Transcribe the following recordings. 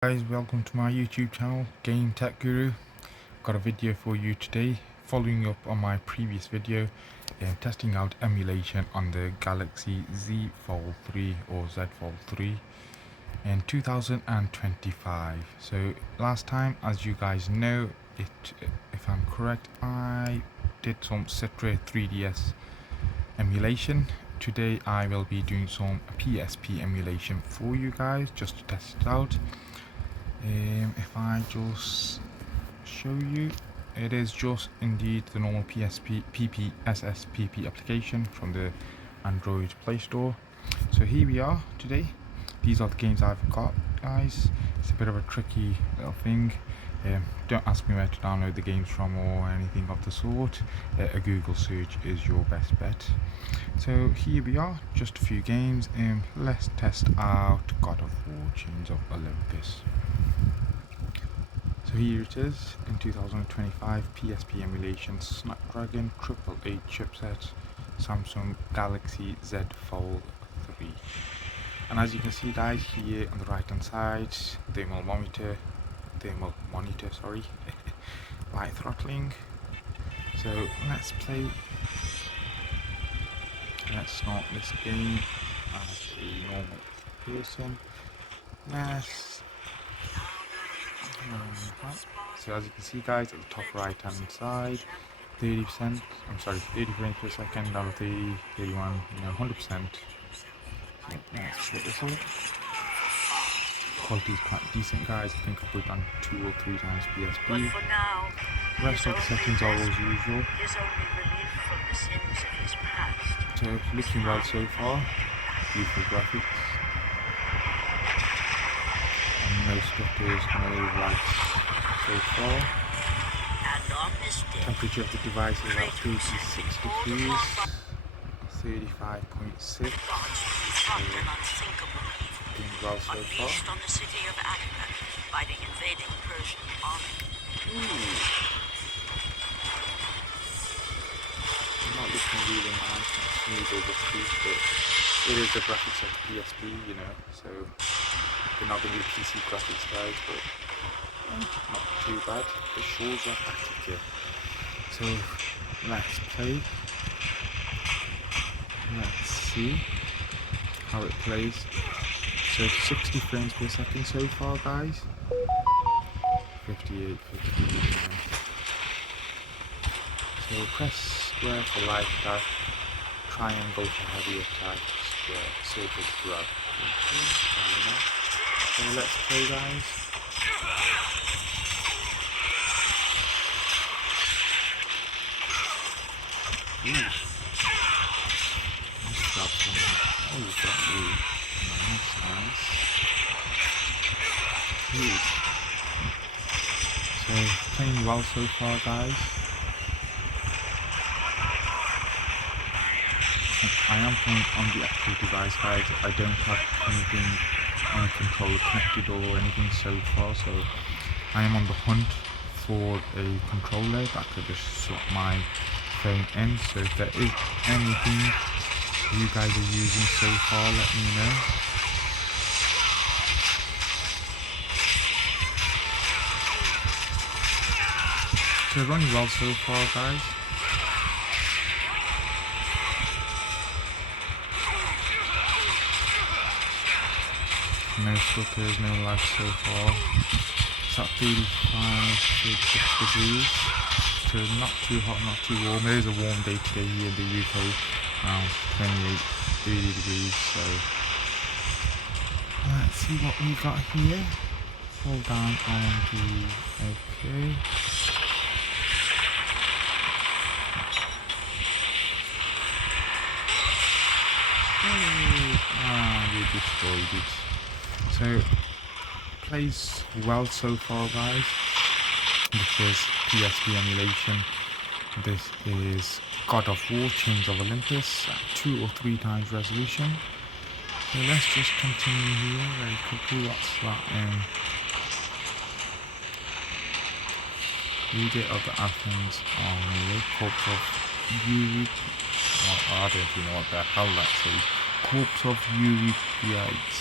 Guys, welcome to my YouTube channel, Game Tech Guru. Got a video for you today, following up on my previous video, testing out emulation on the Galaxy Z Fold 3 or Z Fold 3 in 2025. So last time, as you guys know, if I'm correct, I did some Citre 3DS emulation. Today I will be doing some PSP emulation for you guys just to test it out. If I just show you, it is just indeed the normal PSP SSPP application from the Android Play Store. So here we are today. These are the games I've got, guys. It's a bit of a tricky little thing. Don't ask me where to download the games from or anything of the sort. A Google search is your best bet. So here we are, just a few games, and let's test out God of War Chains of Olympus. So here it is, in 2025, PSP emulation, Snapdragon 888 chipset, Samsung Galaxy Z Fold 3. And as you can see, guys, here on the right hand side, thermal monitor, light throttling. So let's play. Let's start this game as a normal person. So as you can see, guys, at the top right hand side, 30%, 30 frames per second, down to 30, 31, 100%. So let's put this on. Quality is quite decent, guys. I think I've put it on 2 or 3 times PSP. The rest of the settings are as usual. So looking well so far. Beautiful graphics. And no stutters, no lags so far. Temperature of the device is at 36 degrees, 35.6. Doing well so far. Not looking really nice, not smooth over proof, but it is the graphics of PSP, so they're not going to be PC graphics, guys, but not too bad. The shores are active here. So let's play. Let's see how it plays. So 60 frames per second so far, guys. 58, 59. So press square for light attack, triangle for heavy attack, square, circle to grab. So let's play, guys. Ooh. Let's grab some. Oh, you've got you. Nice. Ooh. So playing well so far, guys. I am playing on the actual device, guys. I don't have anything on a controller connected or anything so far, so I am on the hunt for a controller that could just slot my phone in. So if there is anything you guys are using so far, let me know. So running well so far, guys. No stutters, no lag so far. It's at 35, 36 degrees. So not too hot, not too warm. There is a warm day today here in the UK, around 28, 30 degrees. So let's see what we got here. Hold down on the OK. We destroyed it. So plays well so far, guys. This is PSP emulation. This is God of War Chains of Olympus at 2 or 3 times resolution. So let's just continue here very quickly. What's that? Leader of the Athens Army, Corpse of I don't even know what the hell that says. Corpse of Eurypydes.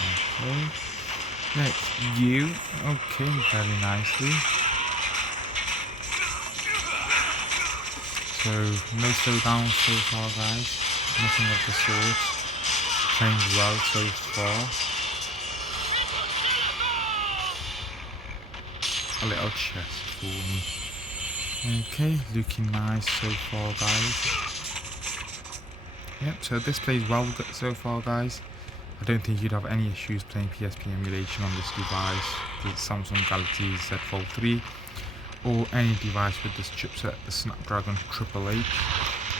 Okay. Let's you. Okay, very nicely. So no slowdown so far, guys. Nothing of the sort. Playing well so far. A little chest for me. Okay, looking nice so far, guys. Yep, so this plays well so far, guys. I don't think you'd have any issues playing PSP emulation on this device, the Samsung Galaxy Z Fold 3, or any device with this chipset, the Snapdragon 888.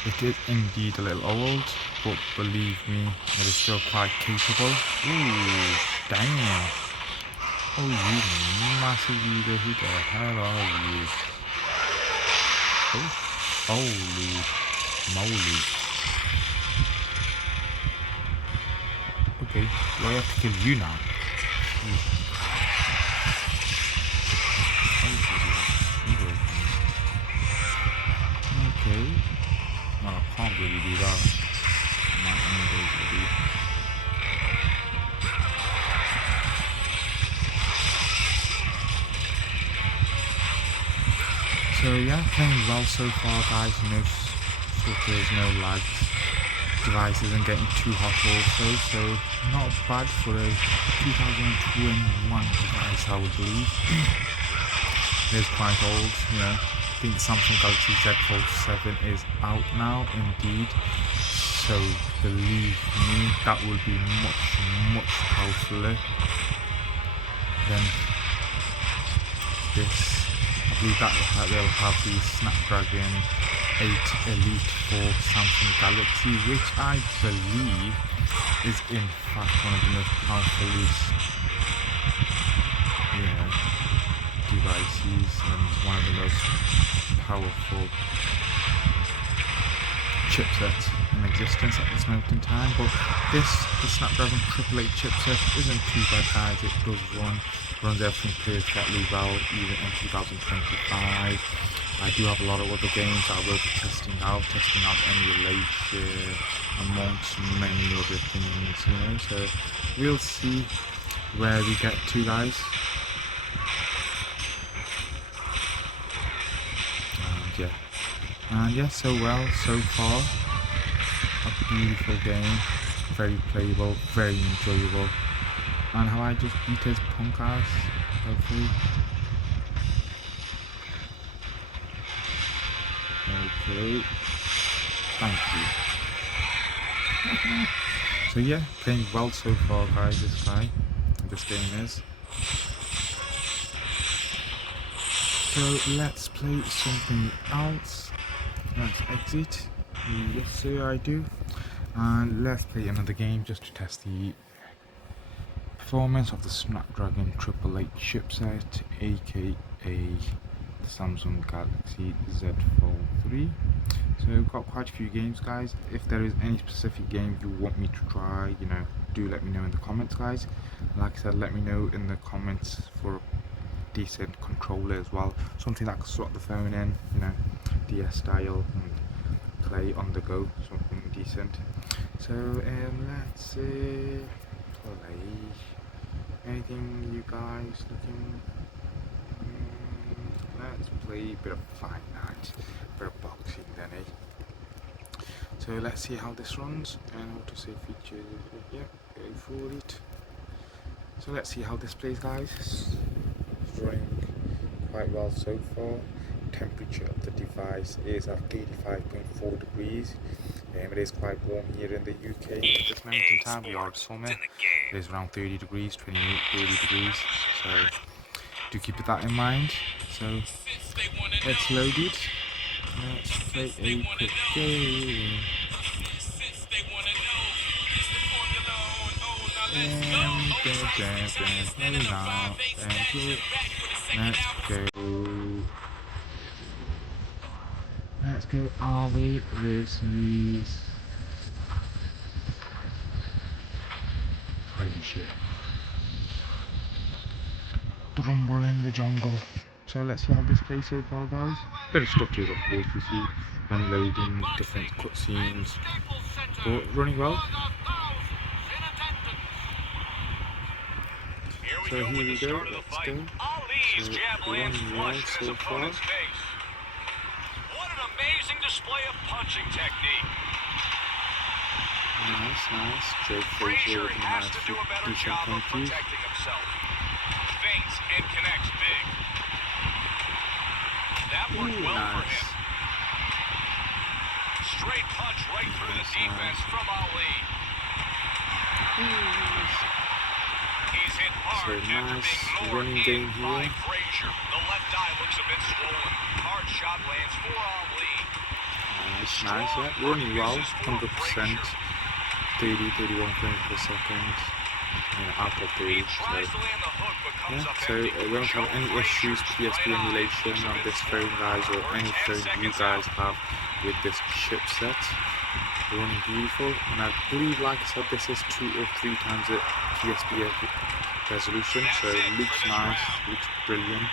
It is indeed a little old, but believe me, it is still quite capable. Ooh, damn. Oh, you massive leader, who the hell are you? Oh, holy moly. Okay, well, I have to kill you now. Okay. No, I can't really do that. So yeah, playing well so far, guys. No flickers, no lags. Device isn't getting too hot also, so not bad for a 2021 device, I would believe. It is quite old, you know. I think the Samsung Galaxy Z Fold 7 is out now, indeed. So believe me, that will be much powerfuler than this. I believe that they'll have the Snapdragon 8 Elite for Samsung Galaxy, which I believe is in fact one of the most powerful devices and one of the most powerful chipsets in existence at this moment in time. But the Snapdragon 888 chipset isn't too bad, guys. It does runs everything perfectly well, even in 2025. I do have a lot of other games that I will be testing out emulation amongst many other things, you know, so we'll see where we get to, guys. And yeah, so far, a beautiful game, very playable, very enjoyable, and how I just beat his punk ass, hopefully. Okay, thank you. So yeah, playing well so far, guys, this game is. So let's play something else. Let's exit. Yes sir, I do. And let's play another game just to test the performance of the Snapdragon 888 chipset, aka the Samsung Galaxy Z Fold 3. So we've got quite a few games, guys. If there is any specific game you want me to try, you know, do let me know in the comments, guys. Like I said, let me know in the comments for a decent controller as well, something that can slot the phone in, you know, DS style, and play on the go, something decent. So let's play anything you guys looking. Let's play a bit of Fight Night, a bit of boxing then, eh? So let's see how this runs, and auto save feature, yeah, go for it. So let's see how this plays, guys. It's running quite well so far. Temperature of the device is at 85.4 degrees. It is quite warm here in the UK at this moment in time. We are in summer. It is around 30 degrees, 28, 30 degrees. So do keep that in mind. So it's loaded. Let's play a quick game. Let's go Ollie versus Friendship. Rumble in the jungle. So let's see how this plays so far, guys. Bit of structures, of course, you see, unloading different cutscenes, but running well. So here we go, let's go. So running well so far. What an amazing display of punching technique. Nice. Joe Frazier with a nice decent punches. Feints and connects big. That worked well for him. Straight punch right through the defense from Ali. He's hit hard after being lowered in by Frazier. The left eye looks a bit swollen. Hard shot lands for Ali. Nice, yeah. Running well, 100%. 31 frames per second. Out of 30. So we won't have any issues PSP emulation on this phone, guys, or any phone you guys have with this chipset. Running beautiful, and I believe, like I said, this is 2 or 3 times the PSP resolution, so it looks nice, looks brilliant.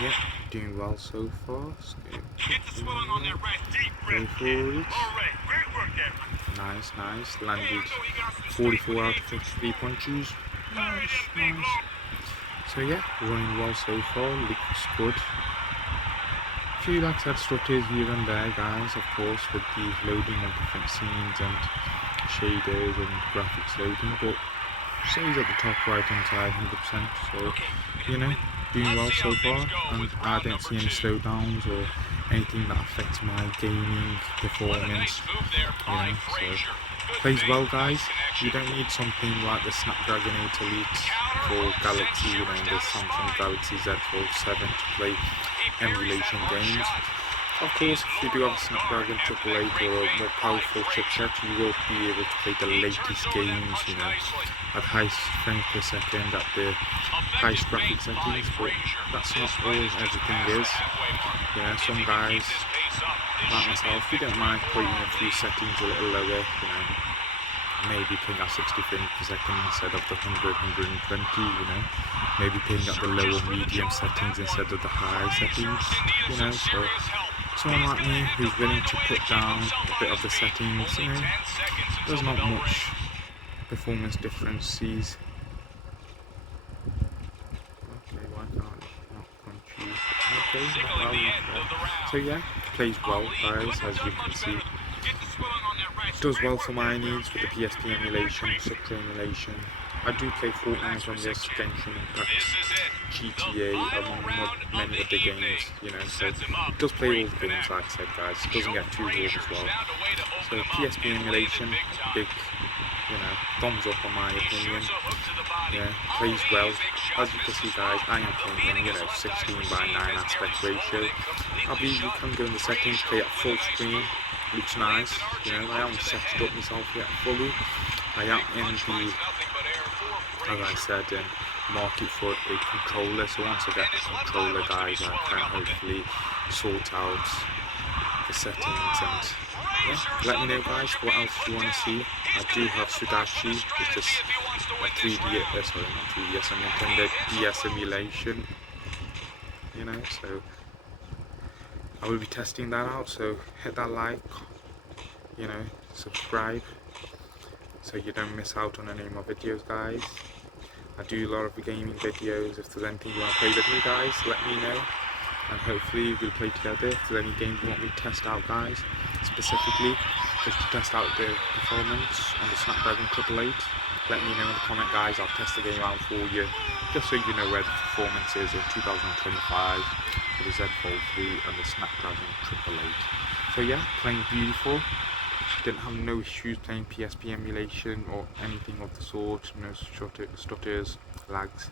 Yeah, doing well so far. Go for it. Nice. Landed 44 out of 53 punches. Nice. So yeah, running well so far, looks good. A few, like I said, stutters here and there, guys, of course, with the loading of different scenes and shaders and graphics loading, but stays at the top right hand side 100%, so doing well so far, and I don't see any slowdowns or anything that affects my gaming performance, so plays well, guys. You don't need something like the Snapdragon 8 Elite for Galaxy, the Samsung Galaxy Z Fold 7 to play emulation games. Of course, if you do have a Snapdragon 888 or a more powerful chipset, you will be able to play the latest games, at highest frames per second, at the highest graphic settings, but that's not all everything is. Some guys, like myself, you don't mind putting a few settings a little lower, maybe playing at 60 frames per second instead of the 100, 120, maybe playing at the lower medium settings instead of the high settings, so someone like me who's willing to put down a bit of the settings, there's not much performance differences. Okay, why can't I not punch you? Okay, not well. So yeah, plays well, guys, as you can see. Does well for my needs with the PSP emulation, Sucre emulation. I do play Fortnite on this, Genshin Impact, GTA, among many other games, so it does play all the games, like I said, guys. It doesn't get too bored as well. So PSP emulation, big, thumbs up on my opinion. Plays well. As you can see, guys, I am playing in, 16:9 aspect ratio. I believe you can go in the settings, play at full screen. Looks nice, I haven't set it up myself yet fully. I am in the, as I said, market for a controller, so once I get the controller, guys, I can hopefully sort out the settings, and let me know, guys, what else you want to see. I do have Sudachi, which is a 3DS, sorry, not 3DS, a Nintendo DS emulation, so I will be testing that out, so hit that like, subscribe, so you don't miss out on any of my videos, guys. I do a lot of gaming videos. If there's anything you want to play with me, guys, let me know, and hopefully we'll play together. If there's any games you want me to test out, guys, specifically just to test out the performance on the Snapdragon 888, let me know in the comment, guys. I'll test the game out for you, just so you know where the performance is in 2025 for the Z Fold 3 and the Snapdragon 888. So yeah, playing beautiful. Didn't have no issues playing PSP emulation or anything of the sort. No stutters, lags.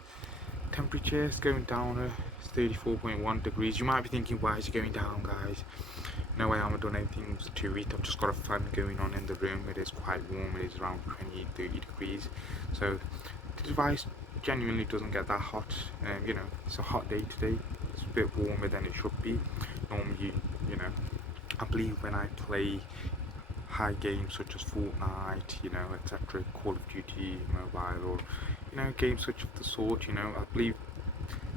Temperature is going down. It's 34.1 degrees. You might be thinking, why is it going down, guys? No, I haven't done anything to it. I've just got a fan going on in the room. It is quite warm. It is around 30 degrees. So the device genuinely doesn't get that hot. It's a hot day today. It's a bit warmer than it should be. Normally, I believe when I play high games such as Fortnite, etc., Call of Duty Mobile, or games such of the sort, I believe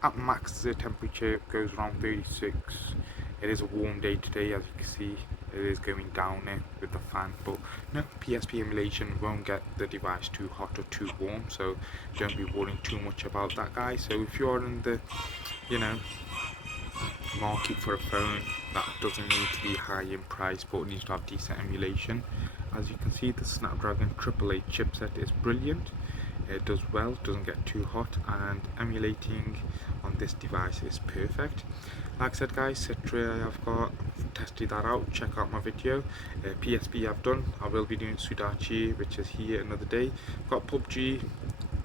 at max the temperature goes around 36. It is a warm day today, as you can see. it is going down with the fan. But no, PSP emulation won't get the device too hot or too warm, so don't be worrying too much about that, guys. So if you're in the, you know, market for a phone that doesn't need to be high in price but needs to have decent emulation, as you can see, the Snapdragon 888 chipset is brilliant. It does well, doesn't get too hot, and emulating on this device is perfect. Like I said, guys, Citra I've tested that out. Check out my video. PSP I've done. I will be doing Sudachi, which is here another day. Got PUBG,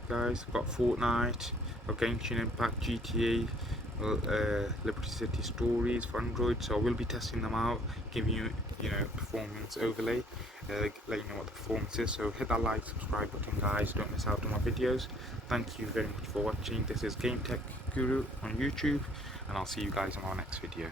guys. Got Fortnite. Got Genshin Impact, GTA, Liberty City Stories for Android. So I will be testing them out, giving you, performance overlay, let you know what the performance is. So hit that like, subscribe button, guys. Don't miss out on my videos. Thank you very much for watching. This is Game Tech Guru on YouTube, and I'll see you guys in our next video.